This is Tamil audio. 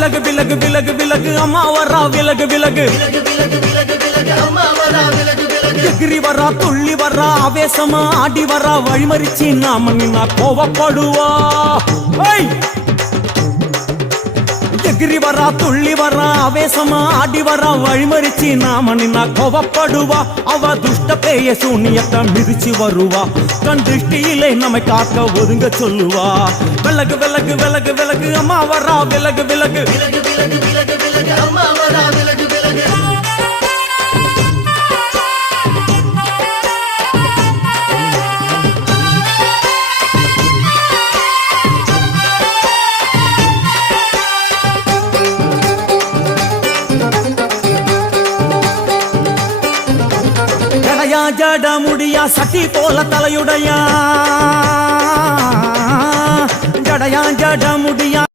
விலகு விலகு விலகு விலகு அம்மா வரா விலகு விலகு எகிரி வரா துள்ளி வரா ஆவேசமா ஆடி வரா வழிமறிச்சு நாம நின்னா கோவப்படுவா எகிரி வரா துள்ளி வரா ஆவேசமா ஆடி வரா வழிமறிச்சு நாம நின்னா கோவப்படுவா அவ துஷ்ட பேய சூனியத்தை மிதிச்சு வருவா கண் திருஷ்டியிலே நம்மை காக்க ஒதுங்க சொல்லுவா விலகு விலகு விலகு விலகு அம்மா வரா விலகு விலகு அம்மா வரா விலகு விலகு ஜட முடியா சட்டி போல தலையுடையா ஜடையா ஜட முடியா